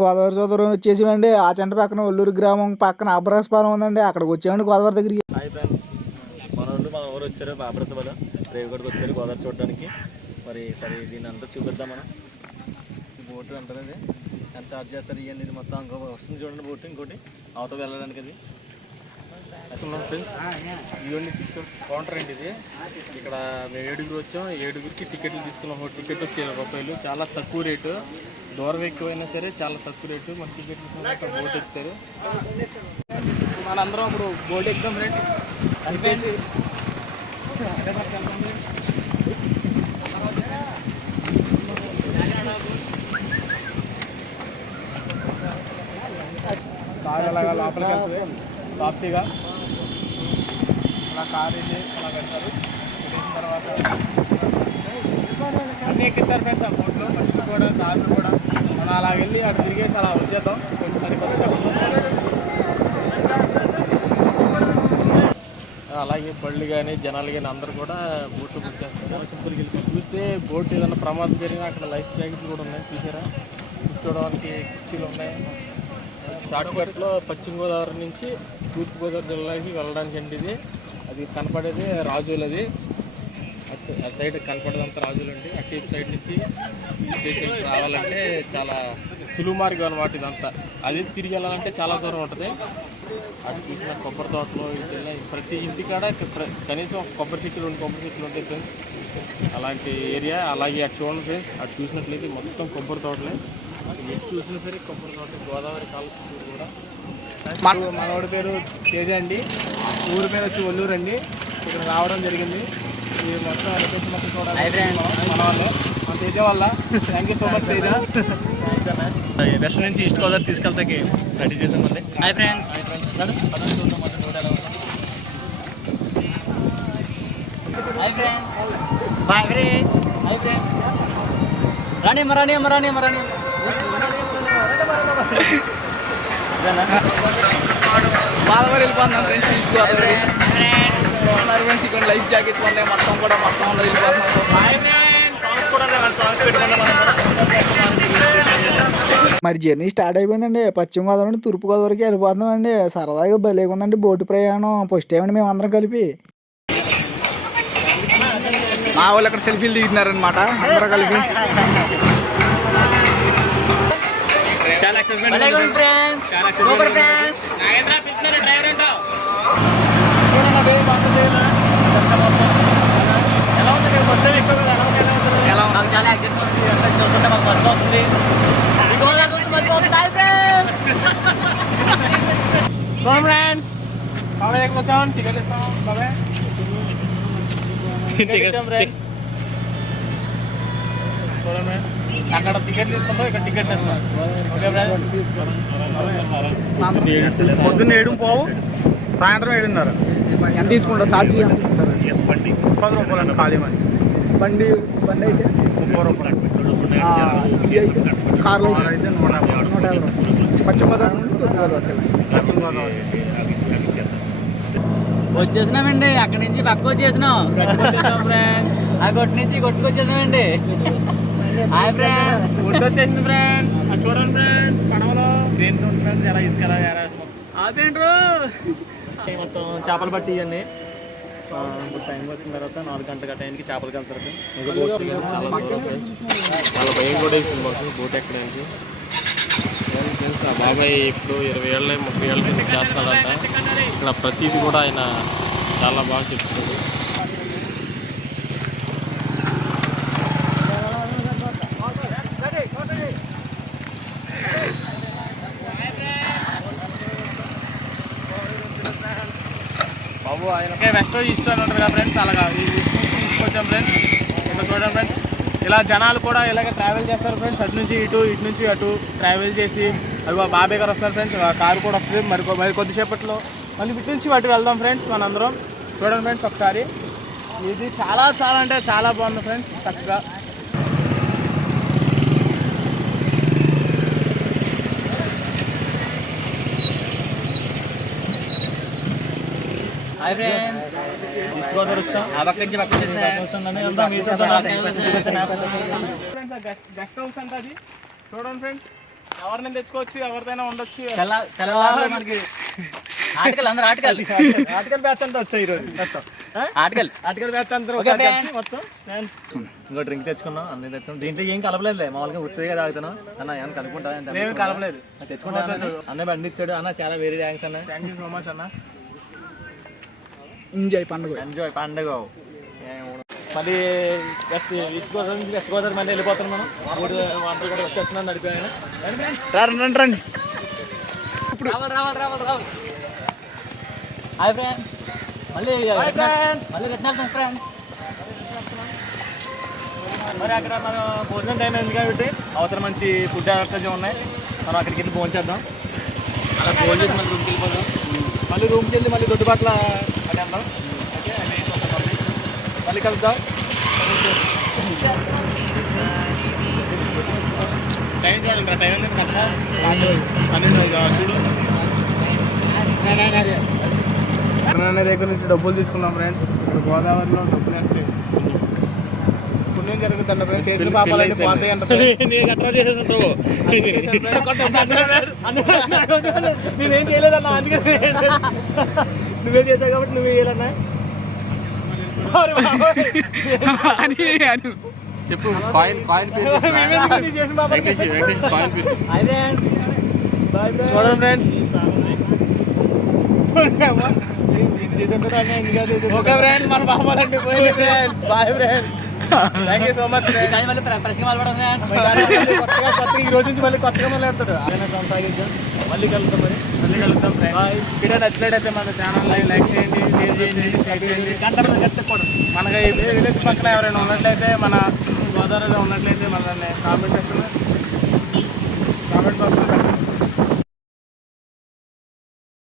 గోదావరి సోదరం వచ్చేసామండి ఆ చెంట పక్కన ఒల్లూరు గ్రామం పక్కన అబ్రాస్పాలెం ఉందండి. అక్కడికి వచ్చామండి గోదావరి దగ్గరికి. Hi friends. మన వాళ్ళు మన ఊరు వచ్చారు బాబ్రసభలో రేవుగడికి వచ్చారు గోదావరి చూడడానికి. మరి సరే దీని అంతా చూపిద్దాం మనం. బోటు అంటారు ఎంత చార్జ్ చేస్తారు ఇవన్నీ మొత్తం ఇంకో వస్తుంది చూడండి బోటు ఇంకోటి. అవతల వెళ్ళడానికి అది. ఇవన్నీ టికెట్ కౌంటర్ అండి ఇది. ఇక్కడ మేము ఏడుగురు వచ్చాం. ఏడుగురికి టికెట్లు తీసుకున్నాం టికెట్ వచ్చి రూపాయలు. చాలా తక్కువ రేటు. దూరం ఎక్కువైనా సరే చాలా తక్కువ రేటు. మన టికెట్ తీసుకున్నాం బోట్ ఎక్కుతారు. మనందరం ఇప్పుడు బోట్ ఎక్కుతాం ఫ్రెండ్స్ అనిపేసి లోపలికి వెళ్తుంది సాఫ్టీగా. అలా కారు వెళ్ళి అలా పెడతారు పెట్టిన తర్వాత అన్నీ ఎక్కిస్తారు ఫ్రెండ్స్ ఆ బోట్లో మనుషులు కూడా కార్లు కూడా. మనం అలా వెళ్ళి అటు తిరిగేసి అలా వచ్చేద్దాం. కొంచెం అలాగే పళ్ళు కానీ జనాలు కానీ అందరూ కూడా బోట్లు బుక్ చేస్తారు. సింపుల్కి వెళ్ళి చూస్తే బోట్ ఏదైనా ప్రమాదం జరిగినా అక్కడ లైఫ్ జాకెట్లు కూడా ఉన్నాయి. చూసారా? కూర్చోవడానికి కుర్చీలు ఉన్నాయి. షార్ట్కట్లో పశ్చిమ గోదావరి నుంచి తూర్పుగోదావరి జిల్లాకి వెళ్ళడానికి అండి ఇది. అది కనపడేది రాజులది. ఆ సైడ్ కనపడేదంతా రాజులు అండి అటు ఇటు సైడ్ నుంచి దేశానికి రావాలంటే చాలా సులువు మార్గం అనమాట ఇదంతా. అది తిరిగి వెళ్ళాలంటే చాలా దూరం ఉంటుంది. అటు చూసిన కొబ్బరి తోటలో ఇటు ప్రతి ఇంటికాడ కనీసం కొబ్బరి చెట్లు రెండు కొబ్బరి చెట్లు ఉంటాయి ఫ్రెండ్స్. అలాంటి ఏరియా అలాగే అటు చూడండి ఫ్రెండ్స్. అటు చూసినట్లయితే మొత్తం కొబ్బరి తోటలే. ఎటు చూసినా సరే కొబ్బరి తోట గోదావరి కాలు చుట్టూరు కూడా. మన మనవాడి పేరు తేజ అండి. ఊరి పేరు వచ్చి ఒల్లూరు అండి. ఇక్కడ రావడం జరిగింది. ఈ మొత్తం లొకేషన్ మొత్తం చూడాలి. మన వాళ్ళే మన తేజ వల్ల thank you so much Teja. West నుంచి ఈస్ట్ గోదావరి తీసుకెళ్తాకి రెడీ చేసాం మళ్ళీ హాయ్ ఫ్రెండ్ హాయ్ ఫ్రెండ్స్ చూద్దాం మొత్తం రోడ్ ఎలా ఉందో. బాయ్ ఫ్రెండ్స్ హాయ్ ఫ్రెండ్స్ రాణి మరాణి మరాణి మరాణి గోదావరి వెళ్ళిపోతున్నాం ఫ్రెండ్స్ ఈస్ట్ గోదావరి ఉన్నారు ఫ్రెండ్స్ ఇక్కడ లైఫ్ జాకెట్ ఉన్నాయి మొత్తం కూడా వెళ్ళిపోతున్నాం. మరి జర్నీ స్టార్ట్ అయిపోయిందండి. పశ్చిమ గోదావరి నుండి తూర్పు గోదావరికి వెళ్ళిపోతున్నామండి సరదాగా భలేగా ఉందండి బోటు ప్రయాణం. ఫస్ట్ టైం అండి మేము అందరం కలిపి. మా వాళ్ళు అక్కడ సెల్ఫీలు దిగుతున్నారనమాట అందరూ కలిపి. చాలా ఎక్సైట్మెంట్ భలే ఉంది ఫ్రెండ్స్ చాలా సూపర్ ఫ్రెండ్స్ నాగేంద్ర పిలుస్తున్నారు డ్రైవర్ అంటావు. ఎలా ఉంది? నేను ఫస్ట్ టైం ఎక్కువ ఎలా ఉంది చాలా యాక్టివ్ ఉంది అంతా చూస్తుంటే మాకు వర్క్ అవుతుంది ఈ గోదావరి గురించి మర్చిపోతుంది హాయ్ ఫ్రెండ్స్ ఫ్రెండ్స్ బాబాయ్ ఎక్కడ వచ్చాం. టికెట్ ఇస్తాం. బాబాయ్. టికెట్ ఇచ్చాం ఫ్రెండ్స్ చూడండి ఫ్రెండ్స్ అక్కడ టికెట్ తీసుకుంటాం ఇక్కడ టికెట్ ఓకే పొద్దున్న ఏడు పోవు సాయంత్రం ఏడున్నర. ఎంత తీసుకుంటారు? సాక్షి ఎంత తీసుకుంటారు? బండి. ముప్పై రూపాయలు అండి ఖాళీ మనిషి బండి బండి అయితే? ముప్పై రూపాయలు. కార్లో అయితే నూట యాభై నూట యాభై రూపాయలు. పశ్చిమ గోదావరి నుండి తూర్పు గోదావరి వచ్చాయి పశ్చిమ గోదావరి. వచ్చేసినామండి అక్కడి నుంచి పక్క వచ్చేసినాం. ఆ కొట్టు నుంచి కొట్టుకొచ్చేసినామండి. హాయ్ ఫ్రెండ్స్ ఫుడ్ వచ్చేసింది ఫ్రెండ్స్ అది చూడండి ఫ్రెండ్స్ పడవలో. గ్రీన్ ఫ్రూట్స్ ఫ్రెండ్స్ ఎలా ఇసుకలా ఆపేండ్రు. మొత్తం చేపలు పట్టి ఇవన్నీ. ఆ, ఇప్పుడు టైం వచ్చిన తర్వాత నాలుగు గంటల టైంకి చేపలకి వెళ్తారు ఇంకా బోట్స్. చాలా. చాలా భయం కూడా వేసింది మాకు. బోట్ ఎక్కడానికి. తెలుసు? బాబాయ్ ఇప్పుడు ఇరవై ఏళ్ళ ముప్పై ఏళ్ళ కింద చేస్తాడంట. ఇక్కడ ప్రతిదీ కూడా ఆయన చాలా బాగా చెప్తుంది బాబు ఆయనకే వెస్ట్ ఈస్ట్ అని ఉంటుంది కదా ఫ్రెండ్స్ అలాగా తీసుకొచ్చాం ఫ్రెండ్స్ ఇక్కడ చూడండి ఫ్రెండ్స్ ఇలా జనాలు కూడా ఇలాగే ట్రావెల్ చేస్తారు ఫ్రెండ్స్ అటు నుంచి ఇటు ఇటు నుంచి అటు ట్రావెల్ చేసి అవి బాబాయ్ గారు వస్తారు ఫ్రెండ్స్ కారు కూడా వస్తుంది. మరి మరి కొద్దిసేపట్లో మళ్ళీ ఇటు నుంచి అటు వెళ్దాం ఫ్రెండ్స్ మనందరం. చూడండి ఫ్రెండ్స్ ఒకసారి. ఇది చాలా చాలా అంటే చాలా బాగుంది ఫ్రెండ్స్ చక్కగా. ఈస్ట్ గోదావరి వస్తాం ఆ పక్క నుంచి పక్క గెస్ట్ హౌస్ అంటే అది చూడండి ఫ్రెండ్స్ ఎవరిని తెచ్చుకోవచ్చు ఎవరిదైనా ఉండొచ్చు మనకి ఆటకల్ అందరు ఆటకల్ ఆర్టికల్. బ్యాచ్ అంతా వచ్చాయి ఈరోజు ఆటకల్ ఆర్టికల్. బ్యాచ్ అంతా మొత్తం. ఇంకో డ్రింక్ తెచ్చుకున్నాం అన్ని తెచ్చుకున్నాం. దీంట్లో ఏం కలపలేదు మామూలుగా ఉత్తిగా తాగుతున్నాం. అన్న ఏమైనా కలుపుకుంటా ఏమీ కలపలేదు. తెచ్చుకుంటా అన్న. బండి ఇచ్చాడు అన్న చాలా వెరీ థ్యాంక్స్ అన్న. థ్యాంక్ యూ సో మచ్ అన్న. ఎంజాయ్ పండుగ. ఎంజాయ్ పండుగ మళ్ళీ వెస్ట్ ఈస్ట్ గోదావరి నుంచి వెస్ట్ గోదావరి మళ్ళీ వెళ్ళిపోతున్నాం మనం. మూడు వంటలు కూడా వచ్చేస్తున్నాను నడిపోయాను రండి రండి. రండి రావాలి రావాలి రావాలి రావాలి. హాయ్ ఫ్రెండ్ మళ్ళీ friends. మళ్ళీ రిటర్న్ ఫ్రెండ్ మరి అక్కడ మనం భోజనం టైం అయింది కాబట్టి అవతల మంచి ఫుడ్ అడ్వర్టైజ్ ఉన్నాయి. మనం అక్కడికి వెళ్ళి భోజనం చేద్దాం అలా భోజనం చేసి మళ్ళీ రూమ్కి వెళ్ళిపోదాం. మళ్ళీ రూమ్కి వెళ్ళి మళ్ళీ దొడ్డుబాట్ల అక్కడ అయితే ఓకే అన్నీ మళ్ళీ కలుద్దాం టైం చూడండి టైం ఎందుకు కరెక్ట్గా పన్నెండు చూడు అన్న దగ్గర నుంచి డబ్బులు తీసుకున్నాం ఫ్రెండ్స్ ఇప్పుడు గోదావరిలో డబ్బులు వేస్తే పుణ్యం జరుగుతుంట ఫ్రెండ్స్ చేసిన పాపాలన్నీ పోతాయి అంట నేను నేనేం చేయలేదన్నా అందుకే నువ్వే చేసావు కాబట్టి నువ్వే చేయాలన్నా? అని అని. చెప్పు కాయిన్ కాయిన్ చూడండి ఫ్రెండ్స్. ఓకే ఫ్రెండ్స్ మన బాబాలండి పోయింది friends. Bye friends. Thank you so much friends. ఈ రోజు నుంచి మళ్ళీ కొత్తగా మళ్ళీ వెళ్తాడు అదే కొనసాగించాం మళ్ళీ కలుద్దాం మరి. ఫ్రెండ్స్ వీడియో నచ్చినట్టయితే మన ఛానల్ లైక్ చేయండి షేర్ చేయండి సబ్స్క్రైబ్ చేయండి. గంట మనకి ఈ విలేజ్ పక్కన ఎవరైనా ఉన్నట్లయితే మన గోదావరిలో ఉన్నట్లయితే మనల్ని కామెంట్ సెక్షన్ కామెంట్ బాక్స్